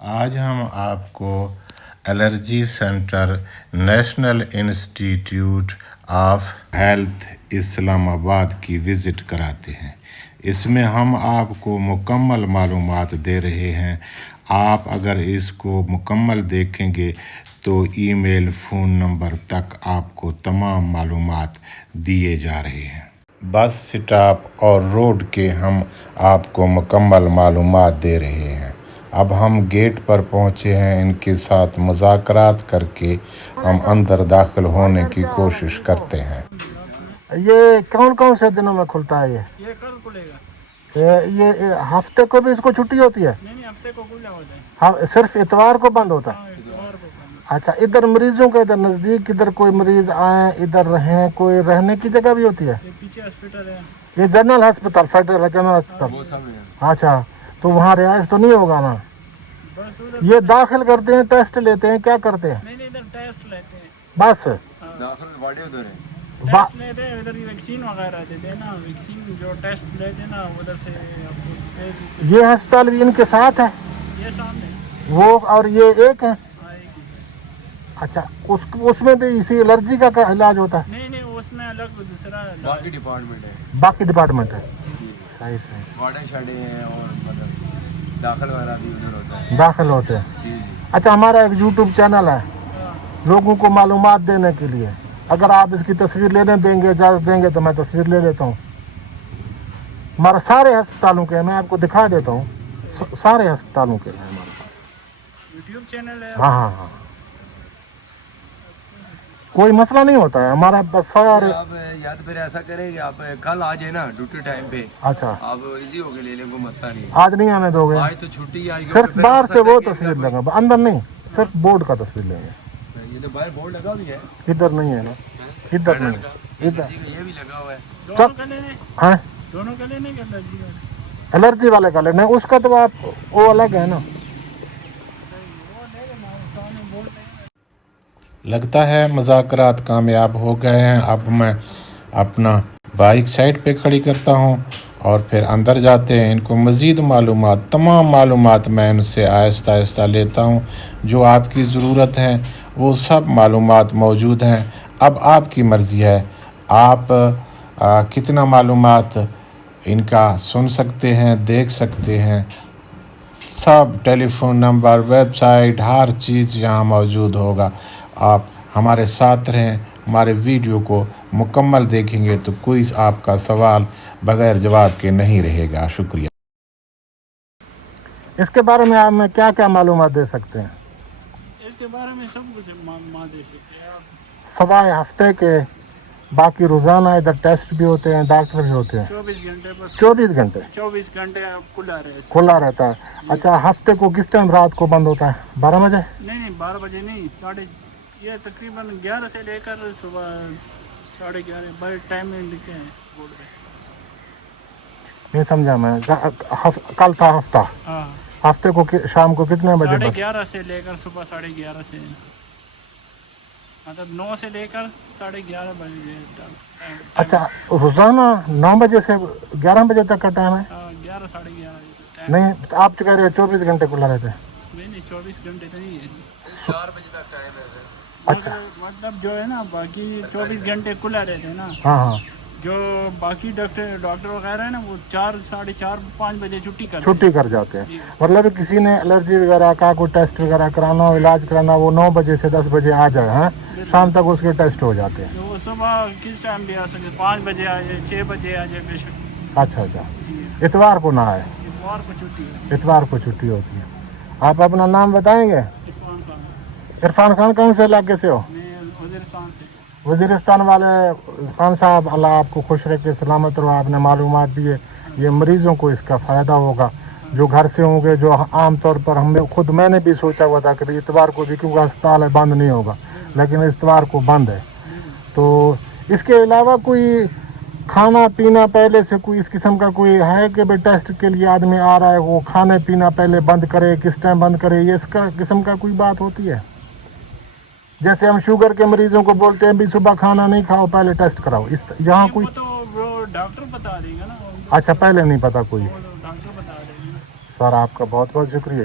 آج ہم آپ کو allergy centre national institute of health Islamabad کی وزٹ کراتے ہیں۔ اس میں ہم آپ کو مکمل معلومات دے رہے ہیں۔ آپ اگر اس کو مکمل دیکھیں گے تو ای میل، فون نمبر تک آپ کو تمام معلومات دیے جا رہے ہیں۔ بس سٹاپ اور روڈ کے ہم آپ کو مکمل معلومات دے رہے ہیں۔ اب ہم گیٹ پر پہنچے ہیں۔ ان کے ساتھ مذاکرات کر کے ہم اندر داخل ہونے کی کوشش کرتے ہیں۔ یہ کون سے دنوں میں کھلتا ہے؟ یہ کل کھلے گا۔ یہ ہفتے کو بھی اس کو چھٹی ہوتی ہے؟ نہیں ہفتے کو کھلا ہوتا ہے۔ ہاں، صرف اتوار کو بند ہوتا ہے؟ اتوار کو بند۔ اچھا، ادھر مریضوں کا ادھر نزدیک ادھر کوئی مریض آئیں ادھر رہیں، کوئی رہنے کی جگہ بھی ہوتی ہے؟ یہ پیچھے ہاسپٹل ہے۔ یہ جنرل ہسپتال، فیڈرل جنرل ہسپتال۔ اچھا، تو وہاں رہائش تو نہیں ہوگا نا؟ بس ادھر یہ داخل کرتے ہیں، ٹیسٹ لیتے ہیں، کیا کرتے ہیں؟ نہیں ادھر ٹیسٹ لیتے ہیں بس داخل باڈی ادھر ہے۔ ٹیسٹ لیتے ہیں ادھر، ویکسین وغیرہ دیتے ہیں نا، ویکسین جو ٹیسٹ لیتے ہیں نا ادھر سے آپ کو بھیج دیتے ہیں۔ یہ ہسپتال بھی ان کے ساتھ ہے؟ یہ سامنے وہ اور یہ ایک ہے؟ آئے گی۔ اچھا، اس میں بھی اسی الرجی کا علاج ہوتا ہے؟ نہیں اس میں الگ دوسرا باقی ڈپارٹمنٹ ہے۔ باقی ڈپارٹمنٹ ہے؟ صحیح۔ وارڈن شاڈے ہیں اور مطلب داخل وغیرہ بھی ادھر ہوتا ہے۔ داخل ہوتے ہیں؟ جی۔ اچھا، ہمارا ایک یوٹیوب چینل ہے لوگوں کو معلومات دینے کے لیے، اگر آپ اس کی تصویر لینے دیں گے، اجازت دیں گے تو میں تصویر لے لیتا ہوں۔ ہمارا سارے ہسپتالوں کے، میں آپ کو دکھا دیتا ہوں، سارے ہسپتالوں کے ہیں ہمارے پاس۔ یوٹیوب چینل ہے۔ ہاں، کوئی مسئلہ نہیں ہوتا ہے ہمارا، بس سارے۔ آپ یا تو پھر ایسا کریں کہ آپ کل آ جائیں نا ڈیوٹی ٹائم پہ، اچھا، آپ ایزی ہو کے لے لیں، کوئی مسئلہ نہیں۔ آج نہیں آنے دو گے؟ آج تو چھٹی آئی، صرف باہر سے وہ تصویر لیں گے، اندر نہیں، صرف بورڈ کا تصویر لیں گے۔ یہ تو باہر بورڈ لگا بھی ہے، ادھر نہیں ہے نا، ادھر نہیں، ادھر یہ بھی لگا ہوا ہے۔ دونوں کا لینے، ہاں، دونوں کا لینے کے الرجی کا۔ الرجی والے کا لینا ہے، اس کا تو آپ وہ الگ ہے نا۔ لگتا ہے مذاکرات کامیاب ہو گئے ہیں۔ اب میں اپنا بائک سائڈ پہ کھڑی کرتا ہوں اور پھر اندر جاتے ہیں۔ ان کو مزید معلومات، تمام معلومات میں ان سے آہستہ آہستہ لیتا ہوں۔ جو آپ کی ضرورت ہے وہ سب معلومات موجود ہیں۔ اب آپ کی مرضی ہے، آپ کتنا معلومات ان کا سن سکتے ہیں، دیکھ سکتے ہیں۔ سب ٹیلی فون نمبر، ویب سائٹ، ہر چیز یہاں موجود ہوگا۔ آپ ہمارے ساتھ رہیں، ہمارے ویڈیو کو مکمل دیکھیں گے تو کوئی آپ کا سوال بغیر جواب کے نہیں رہے گا۔ شکریہ۔ اس کے بارے میں آپ میں کیا معلومات دے سکتے ہیں؟ اس کے بارے میں سب کچھ معلومات دے سکتے ہیں آپ۔ سوائے ہفتے کے باقی روزانہ ادھر ٹیسٹ بھی ہوتے ہیں، ڈاکٹر بھی ہوتے ہیں؟ 24 گھنٹے بس۔ 24 گھنٹے 24 گھنٹے کھلا رہتا ہے؟ اچھا، ہفتے کو کس ٹائم رات کو بند ہوتا ہے؟ 12 بجے؟ نہیں 12 بجے نہیں، یہ تقریباً 11 سے لے کر صبح 11:30 بڑے ٹائم میں لکھے ہیں بورڈ پہ۔ نہیں سمجھا میں، کل تھا ہفتہ، ہاں، ہفتے کو شام کو کتنے بجے؟ 11:30 سے لے کر صبح 11:30 سے، مطلب 9 سے لے کر 11:30 بجے تک۔ اچھا، روزانہ 9 بجے سے 11 بجے تک کا ٹائم ہے؟ 11 11:30 ٹائم۔ نہیں، آپ تو کہہ رہے ہیں 24 گھنٹے کھلا رہتے ہیں۔ نہیں 24 گھنٹے تو نہیں ہے، 4 بجے تک ٹائم ہے۔ اچھا، مطلب جو ہے نا باقی 24 گھنٹے کھلا رہتے ہیں نا، ہاں، جو باقی ڈاکٹر وغیرہ ہے نا وہ 4 ساڑھے 4 5 بجے چھٹی کر جاتے ہیں۔ مطلب کسی نے الرجی وغیرہ کا کوئی ٹیسٹ وغیرہ کرانا ہو، علاج کرانا، وہ 9 بجے سے 10 بجے آ جائے، ہاں، شام تک اس کے ٹیسٹ ہو جاتے ہیں۔ تو وہ صبح کس ٹائم بھی آ سکتے، 5 بجے آ جائے، 6 بجے آ جائے بے شک۔ اچھا، اتوار کو نہ آئے؟ اتوار کو چھٹی ہے۔ اتوار کو چھٹی ہوتی ہے۔ آپ اپنا نام بتائیں گے؟ عرفان خان۔ عرفان خان کون سے علاقے سے ہو؟ میں وزیرستان سے۔ وزیرستان والے خان صاحب، اللہ آپ کو خوش رکھے، سلامت رہو۔ آپ نے معلومات دیے، یہ مریضوں کو اس کا فائدہ ہوگا جو گھر سے ہوں گے، جو عام طور پر میں نے بھی سوچا ہوا تھا کہ اتوار کو بھی، کیونکہ ہسپتال ہے بند نہیں ہوگا، لیکن اتوار کو بند ہے۔ تو اس کے علاوہ کوئی کھانا پینا پہلے سے کوئی اس قسم کا کوئی ہے کہ بھائی ٹیسٹ کے لیے آدمی آ رہا ہے وہ کھانے پینا پہلے بند کرے، کس ٹائم بند کرے، یہ اس کا قسم کا کوئی بات ہوتی ہے؟ جیسے ہم شوگر کے مریضوں کو بولتے ہیں بھی صبح کھانا نہیں کھاؤ، پہلے ٹیسٹ کراؤ، یہاں کوئی؟ وہ تو وہ ڈاکٹر بتا دے گا نا۔ اچھا، پہلے نہیں پتا کوئی؟ ڈاکٹر بتا دے گا۔ سر آپ کا بہت بہت شکریہ۔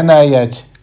NIH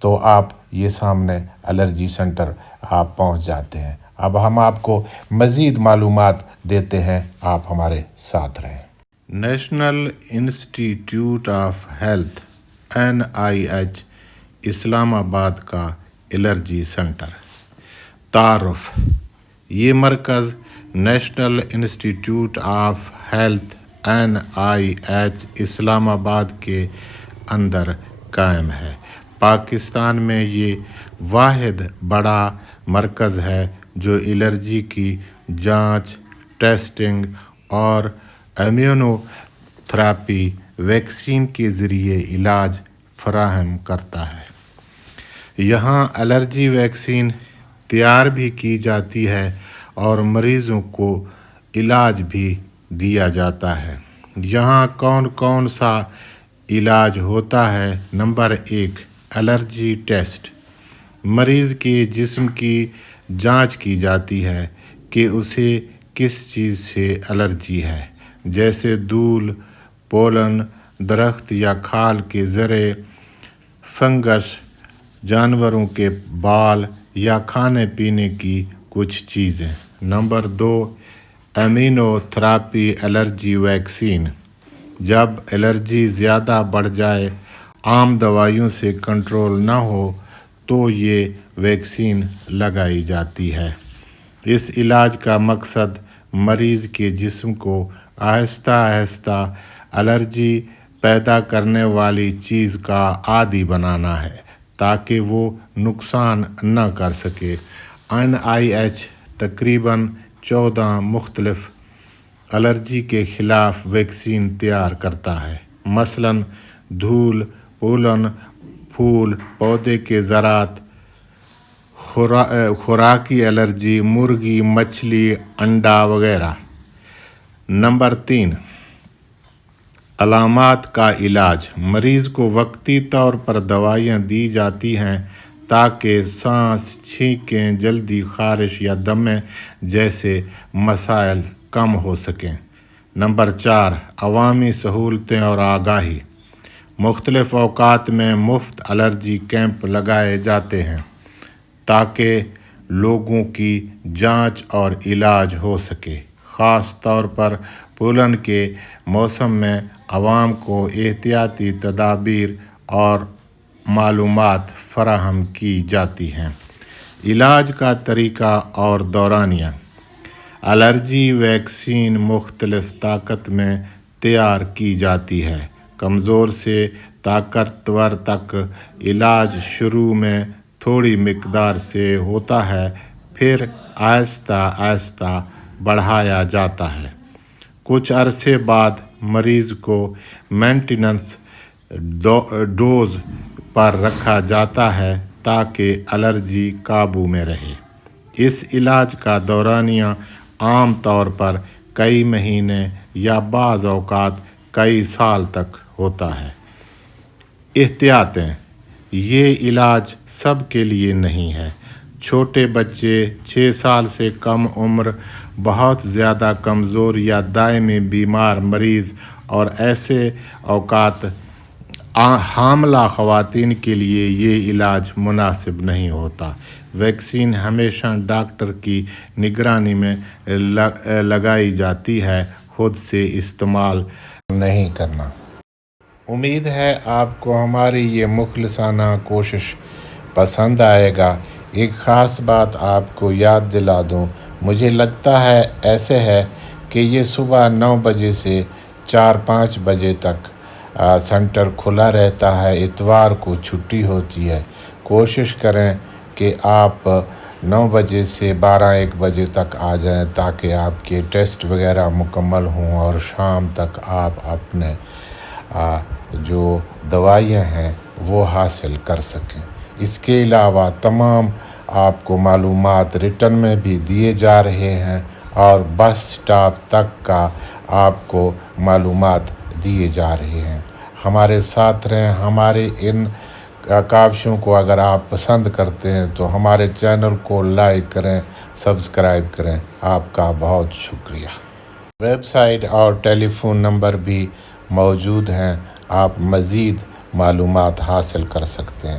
تو آپ یہ سامنے الرجی سینٹر آپ پہنچ جاتے ہیں۔ اب ہم آپ کو مزید معلومات دیتے ہیں، آپ ہمارے ساتھ رہیں۔ National institute of health NIH اسلام آباد کا الرجی سینٹر۔ تعارف: یہ مرکز national institute of health NIH اسلام آباد کے اندر قائم ہے۔ پاکستان میں یہ واحد بڑا مرکز ہے جو الرجی کی جانچ، ٹیسٹنگ اور امیونو تھراپی ویکسین کے ذریعے علاج فراہم کرتا ہے۔ یہاں الرجی ویکسین تیار بھی کی جاتی ہے اور مریضوں کو علاج بھی دیا جاتا ہے۔ یہاں کون سا علاج ہوتا ہے؟ Number 1، allergy test. مریض کے جسم کی جانچ کی جاتی ہے کہ اسے کس چیز سے الرجی ہے، جیسے دھول، پولن، درخت یا کھال کے ذرے، فنگس، جانوروں کے بال یا کھانے پینے کی کچھ چیزیں۔ Number 2، immuno therapy allergy vaccine. جب الرجی زیادہ بڑھ جائے، عام دوائیوں سے کنٹرول نہ ہو تو یہ ویکسین لگائی جاتی ہے۔ اس علاج کا مقصد مریض کے جسم کو آہستہ آہستہ الرجی پیدا کرنے والی چیز کا عادی بنانا ہے تاکہ وہ نقصان نہ کر سکے۔ NIH تقریباً 14 مختلف الرجی کے خلاف ویکسین تیار کرتا ہے، مثلاً دھول، پولن، پھول، پودے کے ذرات، خوراکی الرجی، مرغی، مچھلی، انڈا وغیرہ۔ نمبر 3، علامات کا علاج۔ مریض کو وقتی طور پر دوائیاں دی جاتی ہیں تاکہ سانس، چھینکیں، جلدی خارش یا دمے جیسے مسائل کم ہو سکیں۔ نمبر 4، عوامی سہولتیں اور آگاہی۔ مختلف اوقات میں مفت الرجی کیمپ لگائے جاتے ہیں تاکہ لوگوں کی جانچ اور علاج ہو سکے۔ خاص طور پر پولن کے موسم میں عوام کو احتیاطی تدابیر اور معلومات فراہم کی جاتی ہیں۔ علاج کا طریقہ اور دورانیہ۔ الرجی ویکسین مختلف طاقت میں تیار کی جاتی ہے۔ کمزور سے طاقتور تک علاج شروع میں تھوڑی مقدار سے ہوتا ہے، پھر آہستہ آہستہ بڑھایا جاتا ہے۔ کچھ عرصے بعد مریض کو مینٹیننس ڈوز پر رکھا جاتا ہے تاکہ الرجی قابو میں رہے۔ اس علاج کا دورانیہ عام طور پر کئی مہینے یا بعض اوقات کئی سال تک ہوتا ہے۔ احتیاطیں: یہ علاج سب کے لیے نہیں ہے۔ چھوٹے بچے، 6 سال سے کم عمر، بہت زیادہ کمزور یا دائمی بیمار مریض اور ایسے اوقات حاملہ خواتین کے لیے یہ علاج مناسب نہیں ہوتا۔ ویکسین ہمیشہ ڈاکٹر کی نگرانی میں لگائی جاتی ہے، خود سے استعمال نہیں کرنا۔ امید ہے آپ کو ہماری یہ مخلصانہ کوشش پسند آئے گا۔ ایک خاص بات آپ کو یاد دلا دوں، مجھے لگتا ہے ایسے ہے کہ یہ صبح 9 بجے سے 4-5 بجے تک سینٹر کھلا رہتا ہے، اتوار کو چھٹی ہوتی ہے۔ کوشش کریں کہ آپ 9 بجے سے 12-1 بجے تک آ جائیں تاکہ آپ کے ٹیسٹ وغیرہ مکمل ہوں اور شام تک آپ اپنے جو دوائیاں ہیں وہ حاصل کر سکیں۔ اس کے علاوہ تمام آپ کو معلومات ریٹن میں بھی دیے جا رہے ہیں اور بس سٹاپ تک کا آپ کو معلومات دیے جا رہے ہیں۔ ہمارے ساتھ رہیں۔ ہمارے ان کاوشوں کو اگر آپ پسند کرتے ہیں تو ہمارے چینل کو لائک کریں، سبسکرائب کریں۔ آپ کا بہت شکریہ۔ ویب سائٹ اور ٹیلی فون نمبر بھی موجود ہیں، آپ مزید معلومات حاصل کر سکتے ہیں۔